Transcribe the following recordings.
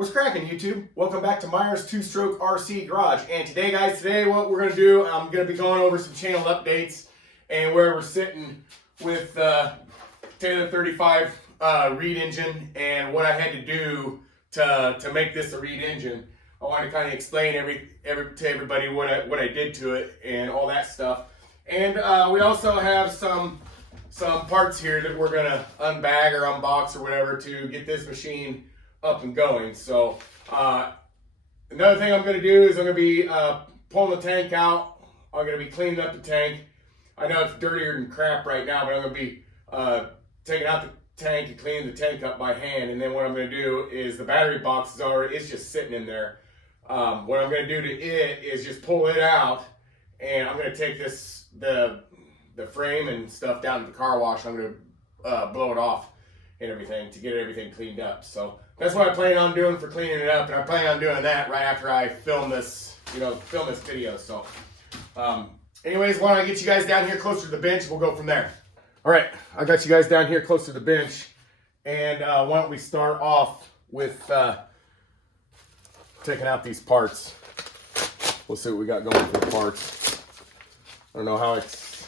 What's cracking, YouTube? Welcome back to Myers Two-Stroke RC Garage. And today, guys, what we're going to do, I'm going to be going over some channel updates and where we're sitting with Taylor 35 Reed engine and what I had to do to make this a Reed engine. I want to kind of explain to everybody what I did to it and all that stuff. And we also have some parts here that we're going to unbag or unbox or whatever to get this machine up and going. So another thing I'm going to do is I'm going to be pulling the tank out. I'm going to be cleaning up the tank. I know it's dirtier than crap right now, but I'm going to be taking out the tank and cleaning the tank up by hand. And then what I'm going to do is the battery box it's just sitting in there. What I'm going to do to it is just pull it out, and I'm going to take the frame and stuff down to the car wash. I'm going to blow it off and everything to get everything cleaned up. So that's what I plan on doing for cleaning it up, and I plan on doing that right after I film this video. So anyways, why don't I get you guys down here closer to the bench? We'll go from there. All right, I got you guys down here close to the bench, and why don't we start off with taking out these parts. We'll see what we got going for the parts. I don't know how it's,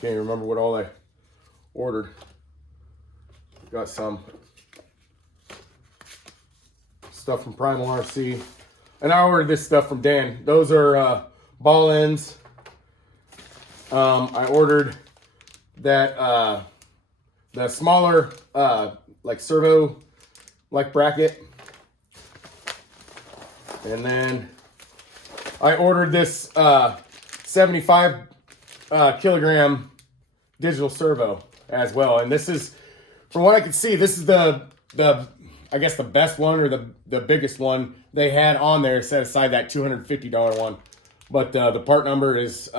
can't even remember what all I ordered. Got some stuff from Primal RC, and I ordered this stuff from Dan. Those are ball ends. I ordered that the smaller like servo like bracket, and then I ordered this 75 kilogram digital servo as well. And this is, from what I can see, this is the I guess the best one, or the biggest one they had on there, set aside that $250 one. But the part number is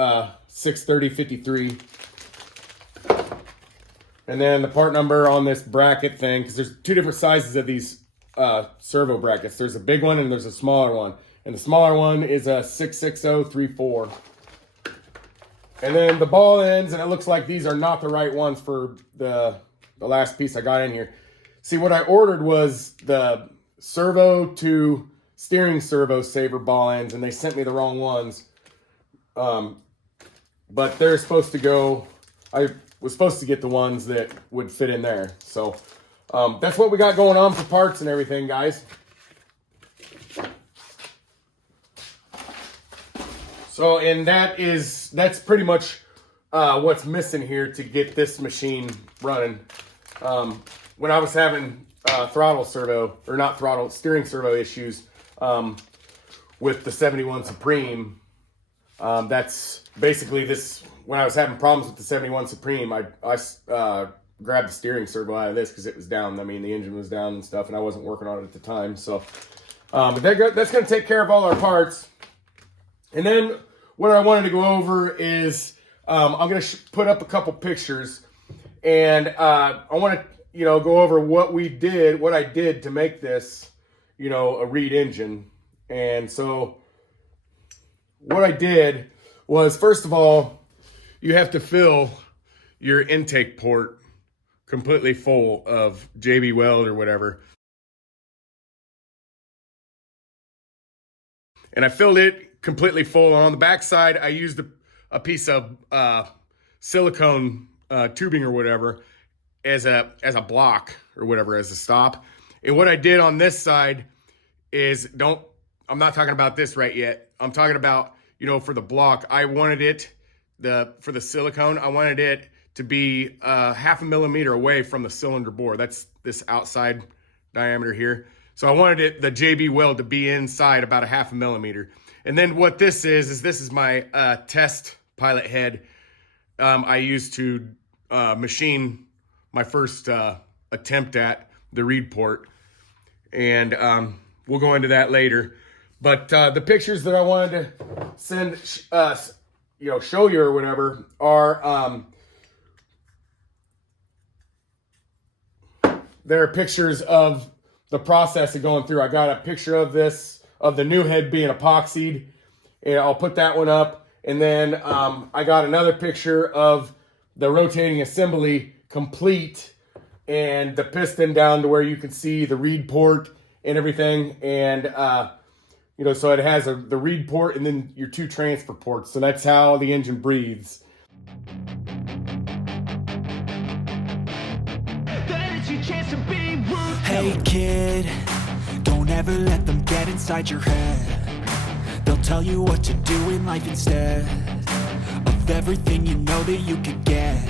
63053. And then the part number on this bracket thing, because there's two different sizes of these servo brackets. There's a big one and there's a smaller one. And the smaller one is a 66034. And then the ball ends, and it looks like these are not the right ones for the last piece I got in here. See, what I ordered was the servo to steering servo saver ball ends, and they sent me the wrong ones. But they're supposed to go, I was supposed to get the ones that would fit in there. So that's what we got going on for parts and everything, guys. So, and that's pretty much what's missing here to get this machine running. When I was having steering servo issues with the 71 Supreme, that's basically this. When I was having problems with the 71 Supreme, I grabbed the steering servo out of this because it was down. I mean, the engine was down and stuff, and I wasn't working on it at the time. So but that's going to take care of all our parts. And then what I wanted to go over is I'm going to put up a couple pictures, and I want to go over what I did to make this a Reed engine. And so what I did was, first of all, you have to fill your intake port completely full of JB Weld or whatever. And I filled it completely full. On the backside, I used a piece of silicone tubing or whatever as a block or whatever, as a stop. And what I did on this side is, I'm not talking about this right yet. I'm talking about, for the block, I wanted it, for the silicone, I wanted it to be 0.5 millimeter away from the cylinder bore. That's this outside diameter here. So I wanted the JB Weld to be inside about 0.5 millimeter. And then what this is my test pilot head I used to machine my first attempt at the Reed port. And we'll go into that later. But the pictures that I wanted to send, show you or whatever, are there are pictures of the process of going through. I got a picture of the new head being epoxied, and I'll put that one up. And then I got another picture of the rotating assembly complete, and the piston down to where you can see the reed port and everything. And, you know, so it has the reed port and then your 2 transfer ports. So that's how the engine breathes. Hey kid, don't ever let them get inside your head. They'll tell you what to do in life instead of everything you know that you could get.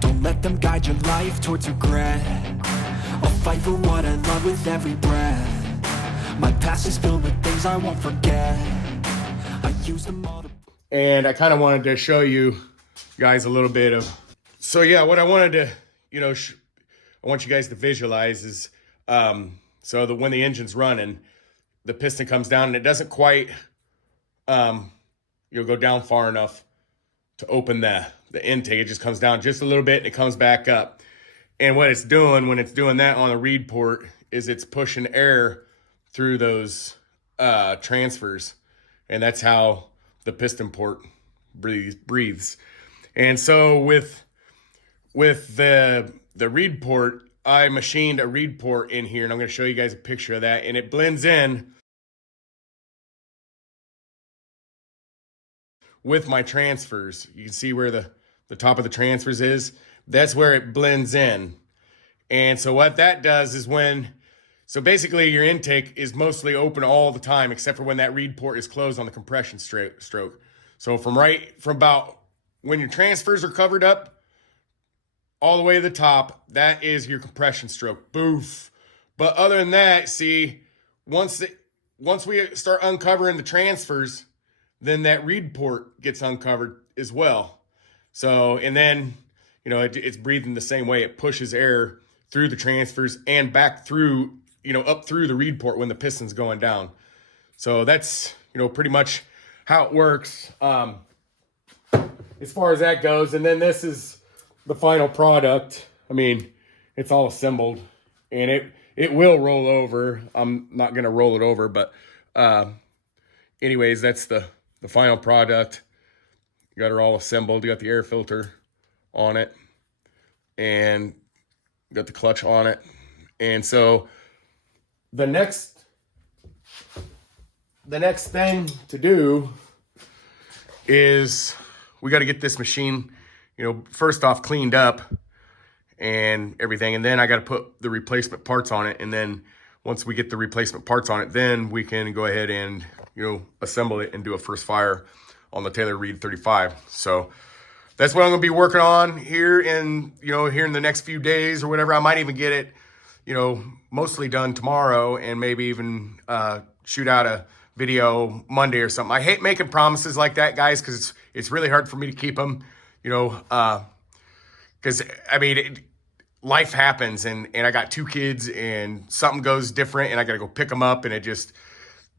Don't let them guide your life towards regret. I'll fight for what I love with every breath. My past is filled with things I won't forget. I use them all to... And I kind of wanted to show you guys a little bit of... So yeah, what I wanted to, you know, I want you guys to visualize is, so that when the engine's running, the piston comes down and it doesn't quite, go down far enough to open the intake. It just comes down just a little bit and it comes back up. And what it's doing when it's doing that on the reed port is it's pushing air through those transfers. And that's how the piston port breathes. And so with the reed port, I machined a reed port in here, and I'm going to show you guys a picture of that, and it blends in with my transfers. You can see where the top of the transfers is. That's where it blends in. And so what that does is so basically your intake is mostly open all the time, except for when that reed port is closed on the compression stroke. So from about when your transfers are covered up, all the way to the top, that is your compression stroke. Boof. But other than that, see, once we start uncovering the transfers, then that reed port gets uncovered as well. So, and then, you know, it's breathing the same way. It pushes air through the transfers and back through, you know, up through the reed port when the piston's going down. So that's, you know, pretty much how it works as far as that goes. And then this is the final product. I mean, it's all assembled and it will roll over. I'm not going to roll it over, but anyways, that's the final product. You got her all assembled. You got the air filter on it and you got the clutch on it. And so the next thing to do is we got to get this machine, you know, first off cleaned up and everything. And then I got to put the replacement parts on it. And then once we get the replacement parts on it, then we can go ahead and, you know, assemble it and do a first fire on the Taylor Reed 35. So that's what I'm going to be working on here in the next few days or whatever. I might even get it, you know, mostly done tomorrow and maybe even shoot out a video Monday or something. I hate making promises like that, guys, because it's really hard for me to keep them. You know, because I mean, life happens and I got 2 kids and something goes different and I got to go pick them up and it just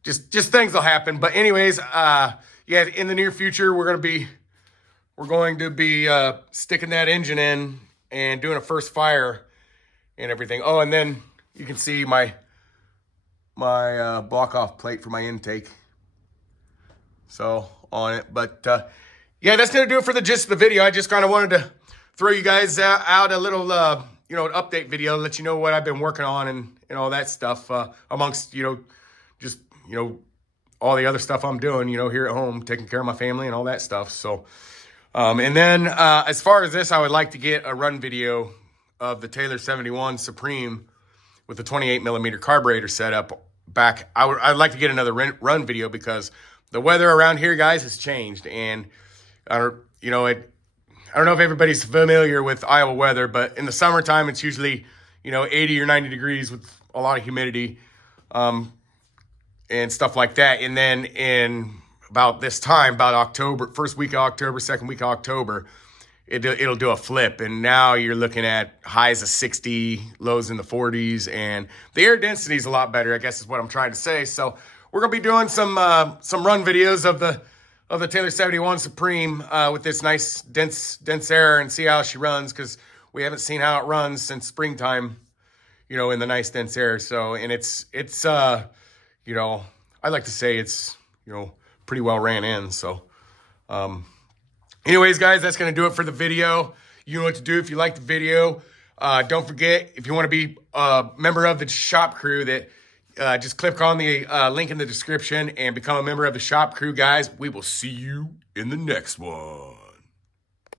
things will happen. But anyways, yeah, in the near future, we're going to be sticking that engine in and doing a first fire and everything. Oh, and then you can see my block off plate for my intake. So on it, but, yeah, that's going to do it for the gist of the video. I just kind of wanted to throw you guys out a little, an update video, let you know what I've been working on and all that stuff, amongst, just, all the other stuff I'm doing, here at home, taking care of my family and all that stuff. So, and then as far as this, I would like to get a run video of the Taylor 71 Supreme with the 28 millimeter carburetor setup back. I'd like to get another run video because the weather around here, guys, has changed. And I don't know if everybody's familiar with Iowa weather, but in the summertime, it's usually, 80 or 90 degrees with a lot of humidity, and stuff like that. And then in about this time, about October, first week of October, second week of October, it'll do a flip. And now you're looking at highs of 60, lows in the 40s, and the air density is a lot better, I guess is what I'm trying to say. So we're going to be doing some run videos of the Taylor 71 Supreme with this nice dense air and see how she runs, because we haven't seen how it runs since springtime, in the nice dense air. So, and it's I like to say it's, pretty well ran in. So, anyways, guys, that's going to do it for the video. You know what to do if you like the video. Don't forget, if you want to be a member of the shop crew, that just click on the link in the description and become a member of the shop crew, guys. We will see you in the next one.